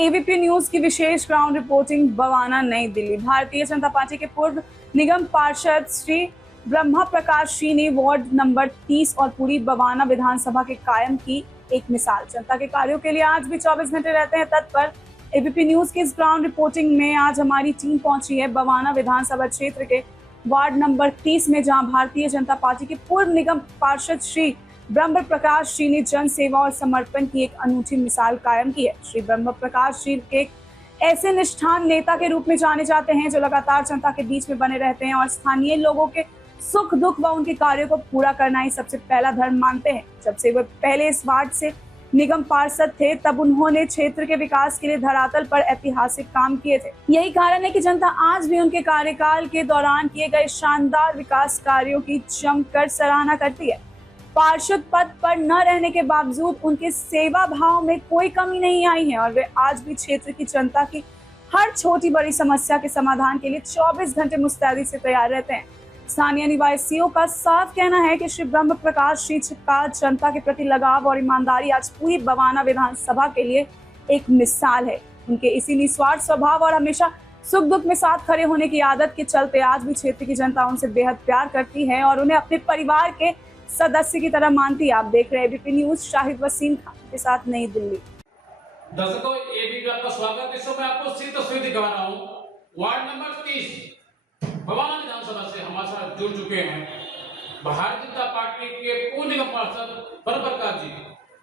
ABP news की विशेष ground reporting Bawana नई Delhi. Bharatiya Janata party के पूर्व निगम पार्षद श्री ब्रह्मा प्रकाश श्री ने वार्ड नंबर 30 और पूरी बवाना विधानसभा के कायम की एक मिसाल। जनता के कार्यों के लिए आज भी 24 घंटे रहते हैं तत्पर। एबीपी न्यूज की इस ग्राउंड रिपोर्टिंग में आज हमारी टीम पहुंची है बवाना विधानसभा क्षेत्र के वार्ड नंबर 30 में, जहां भारतीय जनता पार्टी के पूर्व निगम पार्षद श्री ब्रह्म प्रकाश जी ने जन सेवा और समर्पण की एक अनूठी मिसाल कायम की है। श्री ब्रह्म प्रकाश जी के ऐसे निष्ठान नेता के रूप में जाने जाते हैं जो लगातार जनता के बीच में बने रहते हैं और स्थानीय लोगों के सुख दुख व उनके कार्यों को पूरा करना ही सबसे पहला धर्म मानते हैं। जब से वे पहले इस वार्ड से निगम पार्षद थे तब उन्होंने क्षेत्र के विकास के लिए धरातल पर ऐतिहासिक काम किए थे। यही कारण है कि जनता आज भी उनके कार्यकाल के दौरान किए गए शानदार विकास कार्यों की जमकर सराहना करती है। पार्षद पद पर न रहने के बावजूद उनके सेवा भाव में कोई कमी नहीं आई है और वे आज भी क्षेत्र की जनता की हर छोटी बड़ी समस्या के समाधान के लिए 24 घंटे मुस्तैदी से तैयार रहते हैं। स्थानीय निवासियों का साफ कहना है कि श्री ब्रह्म प्रकाश जी का जनता के प्रति लगाव और ईमानदारी आज पूरी बवाना विधानसभा के लिए एक मिसाल है। उनके इसी निस्वार्थ स्वभाव और हमेशा सुख दुख में साथ खड़े होने की आदत के चलते आज भी क्षेत्र की जनता उनसे बेहद प्यार करती है और उन्हें अपने परिवार के सदस्य की तरह मानती है। आप देख रहे हैं एबीपी न्यूज, शाहिद वसीम खान के साथ नई दिल्ली। दर्शकों, एबीपी का आपका स्वागत। इस समय आपको सीधी तस्वीर दिखा रहा हूँ। वार्ड नंबर 30 बवाना विधानसभा से हमारे साथ जुड़ चुके हैं भारतीय जनता पार्टी के पूर्व निगम पार्षद ब्रह्म प्रकाश जी,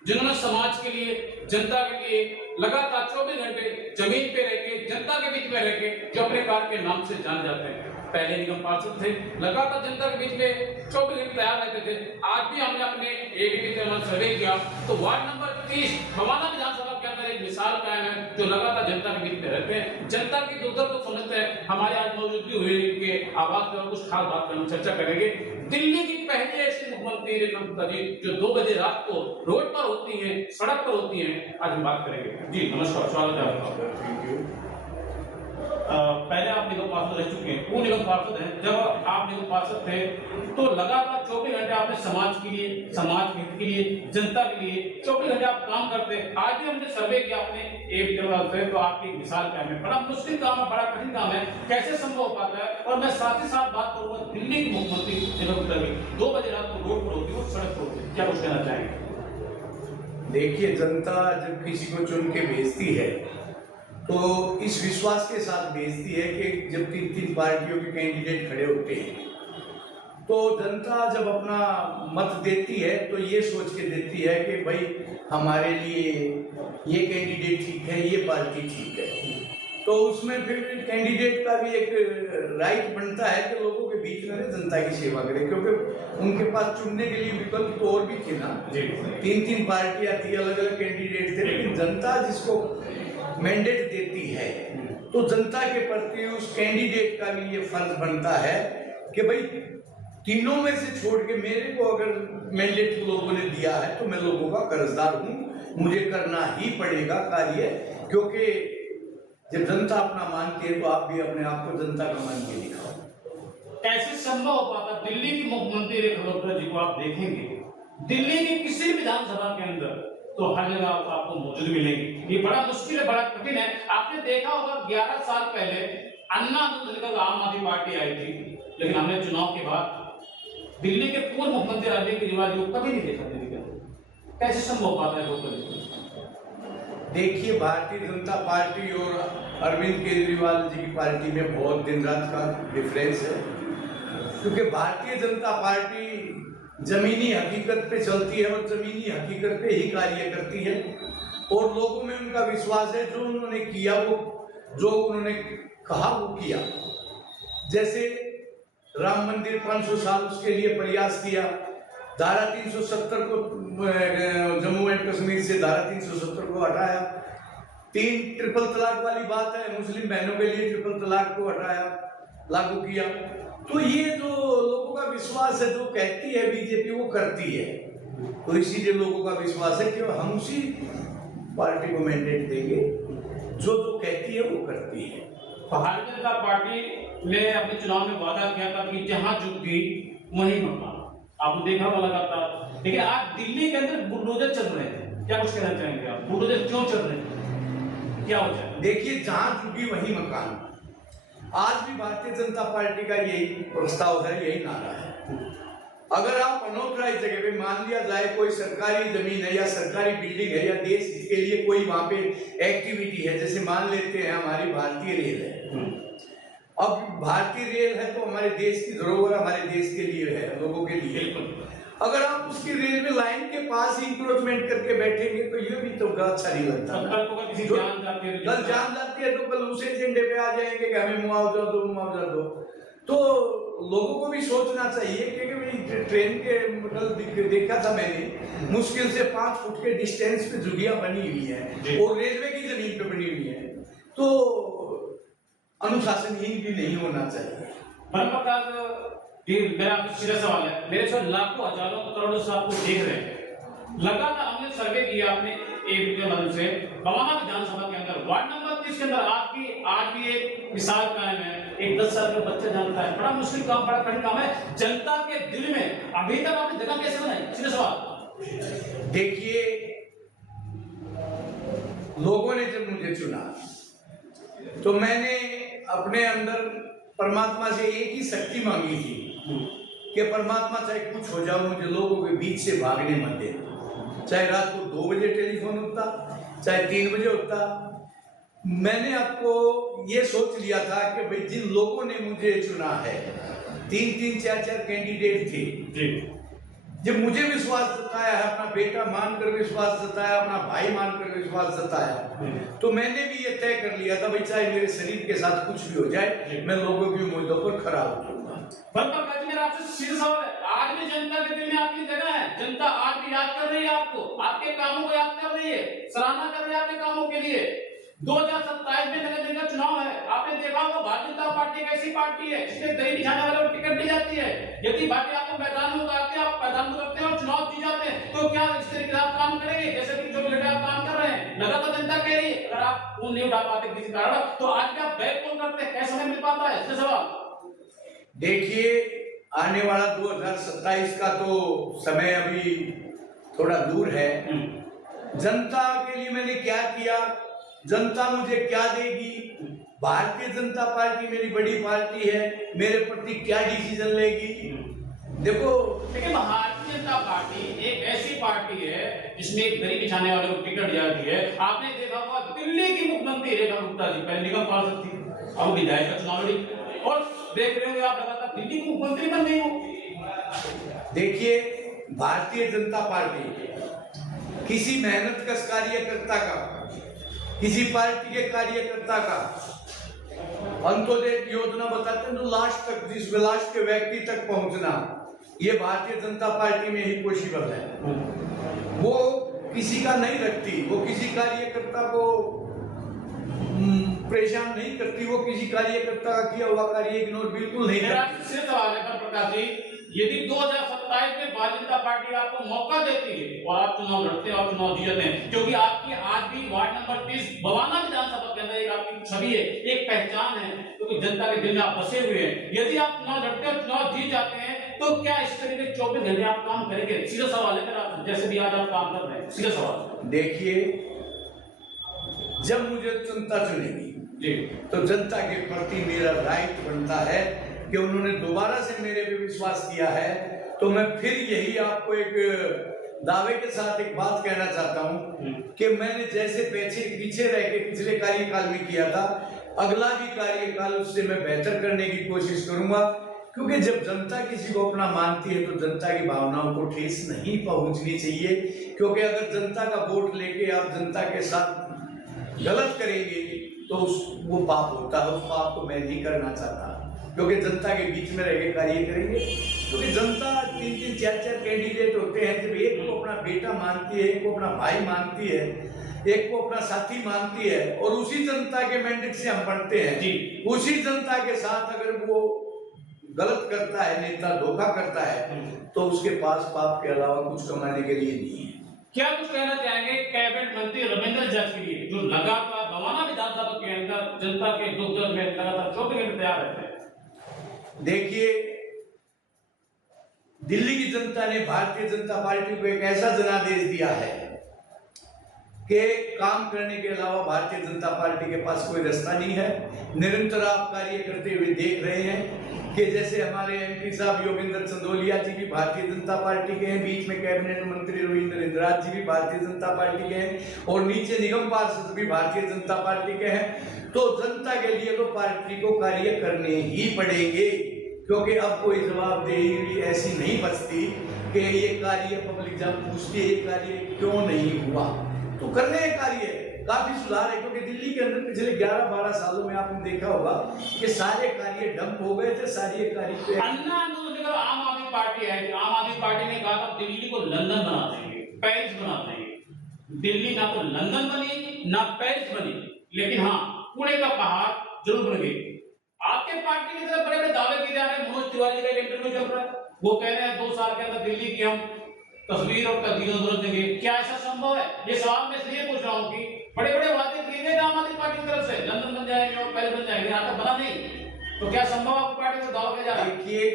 जिन्होंने समाज के लिए, जनता के लिए लगातार 24 घंटे जमीन पे रह के, जनता के बीच में रह के जो अपने कार्य के नाम से जान जाते हैं। पहले निगम पार्षद थे, लगातार जनता के बीच में 24 घंटे तैयार रहते थे। आज भी हमने अपने एबीपी चैनल सर्वे किया तो वार्ड नंबर 30 बवाना विधानसभा के अंदर एक मिसाल कायम है जो लगातार जनता के बीच में रहते हैं, जनता की दुर्दशा को समझते हैं। हमारे आज मौजूदगी हुई के आवाज पर कुछ खास बात पर हम चर्चा करेंगे। दिल्ली की पहली ऐसी मुख्यमंत्री रेखा गुप्ता जी जो 2 बजे रात को रोड पर होती है, सड़क पर होती है, आज हम बात करेंगे। जी नमस्कार, स्वागत है आपका। Thank you. पहले आप निगम पार्षद रह चुके हैं, पूर्व निगम पार्षद हैं। जब आप निगम पार्षद थे तो लगातार 24 घंटे आपने समाज के लिए, समाज हित के लिए, जनता के लिए 24 घंटे आप काम करते हैं। आज भी हमने सर्वे किया अपने एक जगह से, तो आपकी मिसाल क्या है। बड़ा मुश्किल काम है, बड़ा कठिन काम है, कैसे संभव हो पाता है। और मैं साथ ही साथ बात करूंगा दिल्ली की मुख्यमंत्री रेखा गुप्ता की 2 बजे रात को रोड पर होती है और सड़क पर होती है, क्या कुछ कहना चाहेंगे? देखिए, जनता जब किसी को चुन के भेजती है तो इस विश्वास के साथ भेजती है कि जब 3 पार्टियों के कैंडिडेट खड़े होते हैं तो जनता जब अपना मत देती है तो ये सोच के देती है कि भाई हमारे लिए ये कैंडिडेट ठीक है, ये पार्टी ठीक है। तो उसमें फिर कैंडिडेट का भी एक राइट बनता है कि लोगों के बीच में जनता की सेवा करे, क्योंकि उनके पास चुनने के लिए विकल्प तो और भी थे ना। 3 पार्टियां थी, अलग अलग कैंडिडेट थे, लेकिन जनता जिसको मैंडेट देती है तो जनता के प्रति उस कैंडिडेट का भी ये फर्ज बनता है कि भाई तीनों में से छोड़ के मेरे को अगर मैंडेट लोगों ने दिया है तो मैं लोगों का कर्जदार हूं, मुझे करना ही पड़ेगा कार्य। क्योंकि जब जनता अपना मानती है तो आप भी अपने आप को जनता का मान के दिखाओ। कैसे संभव हो पाता? दिल्ली की मुख्यमंत्री रेखा गुप्ता जी को आप देखेंगे दिल्ली की किसी विधानसभा के अंदर तो हर जगह आपको मौजूद मिलेगी। ये बड़ा मुश्किल है, बड़ा कठिन है। आपने देखा होगा 11 साल पहले अन्ना निकल आम आदमी पार्टी आई थी, लेकिन हमने चुनाव के बाद दिल्ली के पूर्व मुख्यमंत्री अरविंद केजरीवाल जी को कभी नहीं देखा दिल्ली के अंदर। कैसे संभव पाता है? देखिए, भारतीय जनता पार्टी और अरविंद केजरीवाल जी की पार्टी में बहुत दिन रात का डिफरेंस है, क्योंकि भारतीय जनता पार्टी जमीनी हकीकत पे चलती है और जमीनी हकीकत पे ही कार्य करती है और लोगों में उनका विश्वास है। जो उन्होंने किया वो, जो उन्होंने कहा वो किया। जैसे राम मंदिर 500 साल उसके लिए प्रयास किया, धारा 370 को जम्मू एंड कश्मीर से धारा 370 को हटाया, 3 ट्रिपल तलाक वाली बात है, मुस्लिम बहनों के लिए ट्रिपल तलाक को हटाया, लागू किया। तो ये जो लोगों का विश्वास है, जो कहती है बीजेपी वो करती है, तो इसीलिए लोगों का विश्वास है कि हम उसी पार्टी को मैंडेट देंगे जो जो कहती है वो करती है। भारतीय जनता पार्टी ने अपने चुनाव में वादा किया था कि जहां झुकी वहीं मकान, आपने देखा वो लगातार। लेकिन आज दिल्ली के अंदर बुलडोजर चल रहे हैं, क्या कुछ कहना चाहेंगे आप? बुलडोजर क्यों चल रहे हैं? क्या वजह है? देखिए, जहां झुकी वही मकान। आज भी भारतीय जनता पार्टी का यही प्रस्ताव है, यही नारा है। अगर आप अनऑथराइज जगह पे, मान लिया जाए कोई सरकारी जमीन है या सरकारी बिल्डिंग है या देश के लिए कोई वहां पे एक्टिविटी है, जैसे मान लेते हैं हमारी भारतीय रेल है। अब भारतीय रेल है तो हमारे देश की धरोहर, हमारे देश के लिए है, लोगों के लिए। बिल्कुल। अगर आप उसकी रेलवे लाइन के पास ही इंक्रोचमेंट करके बैठेंगे तो ये भी तो अच्छा नहीं लगता। कल को किसी जान जाती है, कल जान जाती है तो कल उसे एजेंडे पे आ जाएंगे कि हमें मुआवजा दो, मुआवजा दो। तो लोगों को भी सोचना चाहिए क्योंकि ट्रेन के मतलब देखा था मैंने, मुश्किल से 5 फुट के डिस्टेंस पे झुग्गियां बनी हुई है और रेलवे की जमीन पे बनी हुई है, तो अनुशासनहीन भी नहीं होना चाहिए। मेरा आपसे सीधा सवाल है, मेरे साथ लाखों हजारों करोड़ों से आपको देख रहे हैं, लगातार हमने सर्वे किया अपने एबी के मदद से, बवाना विधानसभा के अंदर वार्ड नंबर 30 के अंदर आज भी एक मिसाल कायम है। एक 10 साल का बच्चा जानता है, बड़ा मुश्किल काम, बड़ा कठिन काम है। जनता के दिल में अभी तक आपने जगह कैसे बनाई? सीधा सवाल। देखिए, लोगों ने जब मुझे चुना तो मैंने अपने अंदर परमात्मा से एक ही शक्ति मांगी थी कि परमात्मा चाहे कुछ हो जाओ, मुझे लोगों के बीच से भागने मत देना। चाहे रात को 2 बजे टेलीफोन उठता, चाहे 3 बजे उठता। मैंने आपको ये सोच लिया था कि भाई जिन लोगों ने मुझे चुना है, 3-3, 4-4 कैंडिडेट थे, जब मुझे विश्वास जताया है, अपना बेटा मानकर विश्वास जताया, अपना भाई मानकर विश्वास जताया, तो मैंने भी ये तय कर लिया था भाई चाहे मेरे शरीर के साथ कुछ भी हो जाए, मैं लोगों की उम्मीदों पर खरा उतरूंगा। मेरा आपसे सीधा सवाल है, आज भी जनता के दिल में आपकी जगह है, जनता आज भी याद कर रही है आपको, आपके कामों को याद कर रही है, सराहना कर रही है आपके कामों के लिए। 2027 में नगर निगम चुनाव है, आपने देखा होगा भारतीय जनता पार्टी एक ऐसी पार्टी है जिसमें दही बिछाने वालों को टिकट दी जाती है। यदि पार्टी आपको मैदान में उतारते हैं, आप मैदान में उतरते हैं और चुनाव जीत जाते हैं, तो क्या इस तरीके से आप काम करेंगे जैसे कि जो लड़के आप काम कर रहे हैं? नगर तो जनता कह रही है, अगर आप फोन नहीं उठा पाते किसी कारण, तो आज भी आप बैक कॉल करते हैं, कैसे समय मिल पाता है? इसका सवाल। देखिए, आने वाला 2027 का तो समय अभी थोड़ा दूर है। जनता के लिए मैंने क्या किया, जनता मुझे क्या देगी, भारतीय जनता पार्टी मेरी बड़ी पार्टी है, मेरे प्रति क्या डिसीजन लेगी। देखो, लेकिन भारतीय जनता पार्टी एक ऐसी पार्टी है जिसमें एक दही बिछाने वालों को टिकट जाती है। आपने देखा होगा दिल्ली की मुख्यमंत्री रेखा गुप्ता जी पहले निगम पार्षद थी, अब विधायक का चुनाव लड़ी, और देख रहे होंगे आप लगातार दिल्ली की मुख्यमंत्री बन गई हो। देखिए, भारतीय जनता पार्टी किसी मेहनतकश कार्यकर्ता का, किसी पार्टी के कार्यकर्ता का अंत्योदय योजना बताते हैं तो लास्ट तक, जिस लास्ट के व्यक्ति तक पहुंचना, ये भारतीय जनता पार्टी में ही पॉसिबल है। वो किसी का नहीं रखती, वो किसी कार्यकर्ता को परेशान नहीं करती, वो किसी कार्यकर्ता का किया हुआ कार्य इग्नोर बिल्कुल नहीं करती। सवाल है प्रकाश जी, यदि 2027 में भारतीय जनता पार्टी आपको मौका देती है और आप चुनाव लड़ते हैं और चुनाव जीतते हैं, क्योंकि आपकी आज भी वार्ड नंबर 30 बवाना विधानसभा के अंदर एक आपकी छवि है, एक पहचान है, क्योंकि जनता के दिल में आप बसे हुए हैं। यदि आप चुनाव लड़ते हैं और चुनाव जीत जाते हैं, तो क्या इस तरीके 24 घंटे आप काम करेंगे? सीधा सवाल है मेरा, जैसे भी आज आप काम कर रहे हैं, सीधा सवाल। देखिए, जब मुझे जनता चुनेगी तो जनता के प्रति मेरा राइट बनता है कि उन्होंने दोबारा से मेरे पे विश्वास किया है, तो मैं फिर यही आपको एक दावे के साथ एक बात कहना चाहता हूं कि मैंने जैसे पीछे रह के पिछले कार्यकाल में किया था, अगला भी कार्यकाल उससे मैं बेहतर करने की कोशिश करूंगा। क्योंकि जब जनता किसी को अपना मानती है तो जनता की भावनाओं को ठेस नहीं पहुंचनी चाहिए, क्योंकि अगर जनता का वोट लेके आप जनता के साथ गलत करेंगे तो वो पाप होता है, उस पाप को मैं नहीं करना चाहता, क्योंकि जनता के बीच में रह के कार्य करेंगे। क्योंकि जनता 3-3, 4-4 कैंडिडेट होते हैं, जब एक को अपना बेटा मानती है, एक को अपना भाई मानती है, एक को अपना साथी मानती है, और उसी जनता के मैंडेट से हम बढ़ते हैं जी, उसी जनता के साथ अगर वो गलत करता है, नेता धोखा करता है, तो उसके पास पाप के अलावा कुछ कमाने के लिए नहीं है। क्या कुछ कहना चाहेंगे कैबिनेट मंत्री रविंद्र जज के लिए, जो लगातार बवाना विधानसभा के अंदर जनता के दुख दर्द में लगातार 24 घंटे तैयार रहते हैं? देखिए, दिल्ली की जनता ने भारतीय जनता पार्टी को एक ऐसा जनादेश दिया है के काम करने के अलावा भारतीय जनता पार्टी के पास कोई रास्ता नहीं है। निरंतर आप कार्य करते हुए देख रहे हैं कि जैसे हमारे एमपी साहब योगेंद्र चंदोलिया जी भी भारतीय जनता पार्टी के हैं, बीच में कैबिनेट मंत्री रविंद्र इंदिरा जी भी भारतीय जनता पार्टी के हैं और नीचे निगम पार्षद भी भारतीय जनता पार्टी के हैं। तो जनता के लिए तो पार्टी को कार्य करने ही पड़ेंगे, क्योंकि अब कोई जवाबदेही ऐसी नहीं बचती कि ये कार्य पब्लिक जब पूछती है ये कार्य क्यों नहीं हुआ, तो कर रहे हैं कार्य। काफी सुधार है, क्योंकि दिल्ली के अंदर पिछले 11-12 सालों में आपने देखा होगा कि सारे कार्य डंप हो गए थे, सारे कार्य आम आदमी पार्टी है। आम आदमी पार्टी ने कहा था दिल्ली को लंदन बना देंगे, पेरिस बना देंगे। दिल्ली ना तो लंदन बनी ना पेरिस बनी, लेकिन हाँ कूड़े का पहाड़ जरूर बन गई। आपके पार्टी की तरफ बड़े बड़े दावे किए जा रहे हैं। मनोज तिवारी का इंटरव्यू चल रहा है, वो कह रहे हैं 2 साल के अंदर दिल्ली की हम तस्वीर और तस्वीरों बदल देंगे। क्या ऐसा संभव है? ये सवाल मैं इसलिए पूछ रहा हूँ कि बड़े बड़े वादे किए गए आम आदमी पार्टी की तरफ से, लंदन बन जाएंगे और पेरिस बन जाएंगे, यहाँ तक बना नहीं। तो क्या संभव आपकी पार्टी से दावा किया जा रहा है? देखिए,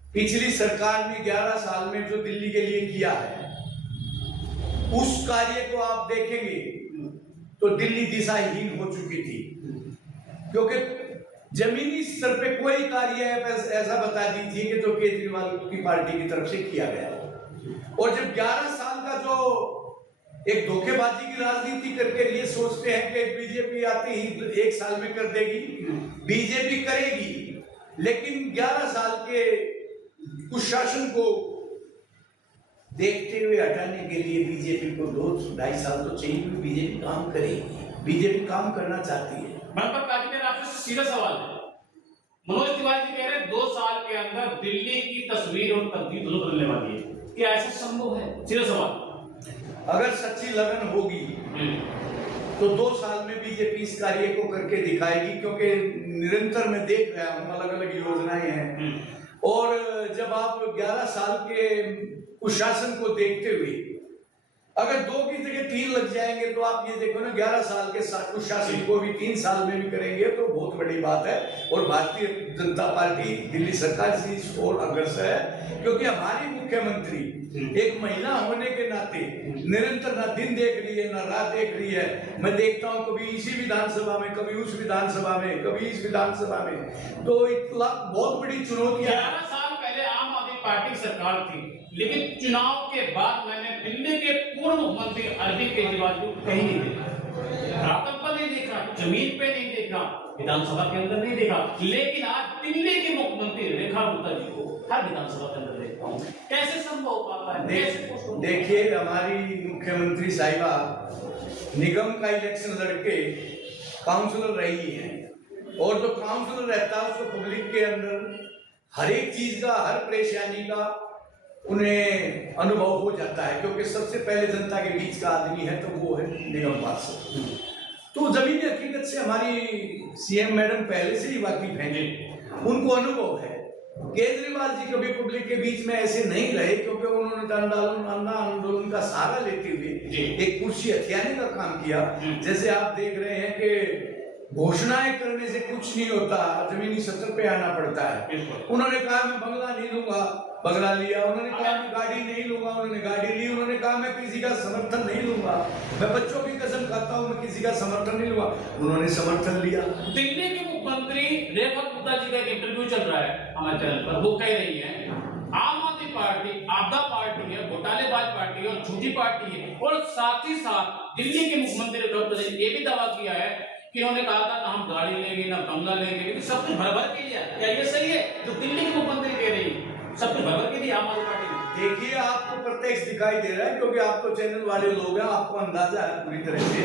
पिछली सरकार ने 11 साल में जो दिल्ली के लिए किया है उस कार्य को आप देखेंगे तो दिल्ली दिशाहीन हो चुकी थी, क्योंकि जमीनी स्तर पे कोई कार्य ऐसा बता दीजिए कि जो केजरीवाल की पार्टी की तरफ से किया गया। और जब 11 साल का जो एक धोखेबाजी की राजनीति करके ये सोचते हैं कि बीजेपी आती ही 1 साल में कर देगी, बीजेपी करेगी, लेकिन 11 साल के कुशासन को देखते हुए हटाने के लिए बीजेपी को 2-2.5 साल तो चाहिए। बीजेपी काम करेगी, बीजेपी काम करना चाहती है। मेरा आपसे सीधा सवाल है, मनोज तिवारी जी कह रहे हैं 2 साल के अंदर दिल्ली की तस्वीर और तस्वीर दोनों बदलने वाली है। क्या ऐसा संभव है? सीधा सवाल। अगर सच्ची लगन होगी तो 2 साल में बीजेपी इस कार्य को करके दिखाएगी, क्योंकि निरंतर मैं देख रहा हूं अलग अलग योजनाएं हैं। और जब आप 11 साल के कुशासन को देखते हुए अगर 2 की जगह 3 लग जाएंगे तो आप ये देखो ना, 11 साल के कुशासन को भी 3 साल में भी करेंगे तो बहुत बड़ी बात है। और भारतीय जनता पार्टी दिल्ली सरकार से इस ओर अग्रसर है, क्योंकि हमारी मुख्यमंत्री एक महिला होने के नाते निरंतर ना दिन देख रही है ना रात देख रही है। मैं देखता हूँ कभी इसी विधानसभा में, कभी उस विधानसभा में, कभी इस विधानसभा में, तो इतना बहुत बड़ी चुनौतियां। 11 साल पहले आम आदमी पार्टी की सरकार थी, लेकिन चुनाव के बाद मैंने दिल्ली के पूर्व मुख्यमंत्री अरविंद केजरीवाल को कहीं नहीं देखा, रातम पर नहीं देखा, जमीन पे नहीं देखा, विधानसभा के अंदर नहीं देखा। लेकिन आज दिल्ली के मुख्यमंत्री रेखा गुप्ता जी को हर विधानसभा के अंदर देखता हूँ। कैसे संभव हो पाता है? देखिए, हमारी मुख्यमंत्री साहिबा निगम का इलेक्शन लड़के काउंसलर रही है, और जो काउंसलर रहता है उसको पब्लिक के अंदर हर एक चीज का, हर परेशानी का उन्हें अनुभव हो जाता है, क्योंकि सबसे पहले जनता के बीच का आदमी है तो वो है निगम पार्षद। तो जमीनी हकीकत से हमारी सीएम मैडम पहले से ही वाकिफ हैं, उनको अनुभव है। केजरीवाल जी कभी पब्लिक के बीच में ऐसे नहीं रहे, क्योंकि उन्होंने आंदोलन का सहारा लेते हुए एक कुर्सी हथियाने का काम किया। जैसे आप देख रहे हैं कि घोषणाएं करने से कुछ नहीं होता, जमीनी स्तर पे आना पड़ता है। उन्होंने कहा मैं बंगला नहीं लूंगा, बंगला लिया। उन्होंने कहा मैं गाड़ी नहीं लूंगा, उन्होंने गाड़ी ली। उन्होंने कहा मैं किसी का समर्थन नहीं लूंगा, मैं बच्चों की कसम खाता हूं, मैं किसी का समर्थन नहीं लूंगा, उन्होंने समर्थन लिया। दिल्ली के मुख्यमंत्री रेखा गुप्ता जी का एक इंटरव्यू चल रहा है हमारे चैनल पर, वो कह रही है आम आदमी पार्टी आपदा पार्टी है, घोटालेबाज पार्टी है और झूठी पार्टी है। और साथ ही साथ दिल्ली के मुख्यमंत्री रेखा गुप्ता जी ने ये भी दावा किया है कि उन्होंने कहा था ना हम गाड़ी लेंगे ना बंगला लेंगे, लेकिन सब कुछ भर भर के लिया। क्या ये सही है जो दिल्ली के मुख्यमंत्री कह रही है? सब कुछ भर भर के लिया आम आदमी पार्टी ने। देखिए, आपको प्रत्यक्ष दिखाई दे रहा है, क्योंकि आप तो चैनल वाले लोग हैं, आपको अंदाजा है पूरी तरह से।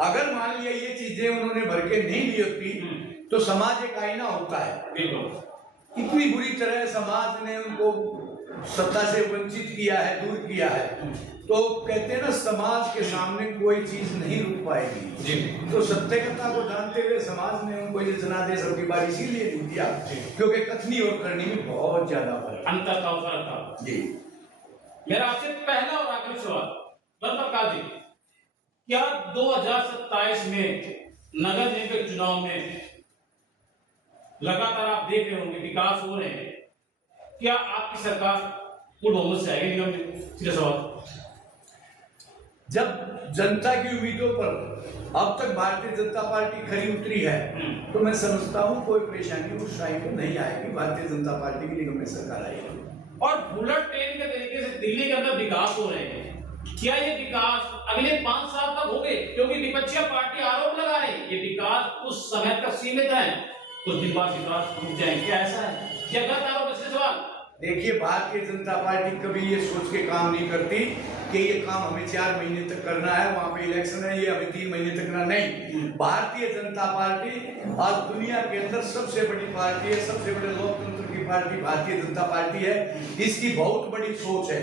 अगर मान लिया ये चीजें उन्होंने भर के नहीं ली होती तो समाज एक आईना होता है। इतनी बुरी तरह समाज ने उनको सत्ता से वंचित किया है, दूर किया है। तो कहते हैं ना, समाज के सामने कोई चीज नहीं रुक पाएगी जी। तो सत्यता को जानते हुए समाज ने उनको ये जनादेश अब की बार इसीलिए नहीं दिया, क्योंकि कथनी और करनी में बहुत ज्यादा अंतर था जी। मेरा आपसे पहला और आखिरी सवाल प्रकाश जी, क्या 2027 में नगर निगम के चुनाव में लगातार आप देख रहे होंगे विकास हो रहे हैं, क्या आपकी सरकार पूर्ण बहुमत से आएगी निगम में? सीधा सवाल। जब जनता की उम्मीदों पर अब तक भारतीय जनता पार्टी खरी उतरी है, तो मैं समझता हूँ कोई परेशानी उस टाइम पे नहीं आएगी। भारतीय जनता पार्टी की निगम में सरकार आएगी। और बुलेट ट्रेन के तरीके से दिल्ली के अंदर विकास हो रहे हैं, क्या ये विकास अगले 5 साल तक होंगे? क्योंकि विपक्षी पार्टी आरोप लगा रही है ये विकास उस समय तक सीमित है, कुछ दिन बाद विकास रुक जाएंगे, क्या ऐसा है? क्या गलत आरोप है? सवाल देखिए, भारतीय जनता पार्टी कभी ये सोच के काम नहीं करती कि ये काम हमें 4 महीने तक करना है, वहां पे इलेक्शन है, ये हमें 3 महीने तक करना नहीं। भारतीय जनता पार्टी आज दुनिया के अंदर सबसे बड़ी पार्टी है, सबसे बड़े लोकतंत्र की पार्टी भारतीय जनता पार्टी है। इसकी बहुत बड़ी सोच है,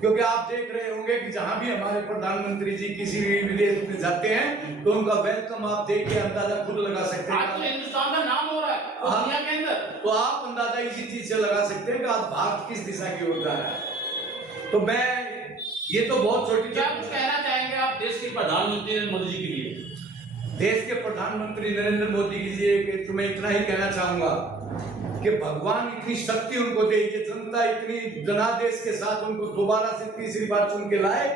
क्योंकि आप देख रहे होंगे कि जहां भी हमारे प्रधानमंत्री जी किसी भी विदेश में जाते हैं तो उनका वेलकम आप देख के अंदाजा खुद लगा सकते हैं। आज हिंदुस्तान का नाम हो रहा है दुनिया के अंदर, तो आप अंदाजा इसी चीज से लगा सकते हैं कि आज भारत किस दिशा की ओर जा रहा है। तो मैं ये तो बहुत छोटी क्या कुछ कहना चाहेंगे आप देश के प्रधानमंत्री नरेंद्र मोदी जी के लिए? देश के प्रधानमंत्री नरेंद्र मोदी जी के तो मैं इतना ही कहना चाहूंगा कि भगवान इतनी शक्ति उनको दे, ये जनता इतनी जनादेश के साथ उनको दोबारा से तीसरी बार चुन के लाए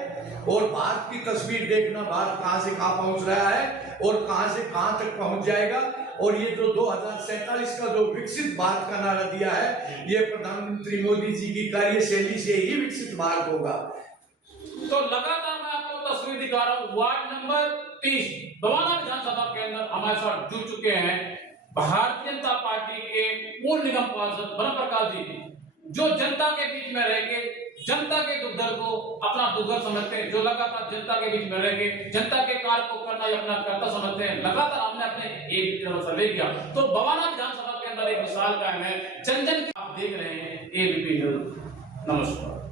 और भारत की तस्वीर देखना, भारत कहां से कहां पहुंच रहा है और कहां से कहां तक पहुंच जाएगा। और ये जो 2047 का जो विकसित भारत का नारा दिया है, ये प्रधानमंत्री मोदी जी की कार्यशैली से ही विकसित भारत होगा। तो लगातार मैं आपको तस्वीर दिखा रहा हूँ, वार्ड नंबर 30 बवाना विधानसभा के अंदर हमारे साथ जुड़ चुके हैं भारतीय जनता पार्टी के पूर्व निगम पार्षद ब्रह्म प्रकाश जी, जो जनता के बीच में रह के जनता के दुख दर्द को अपना दुख दर्द समझते हैं, जो लगातार जनता के बीच में रह के जनता के कार्य को करना ही अपना कर्तव्य समझते हैं। लगातार हमने अपने एक सर्वे किया तो बवाना विधानसभा के अंदर एक विशाल कायम है, जन जन आप देख रहे हैं एबीपी न्यूज। नमस्कार।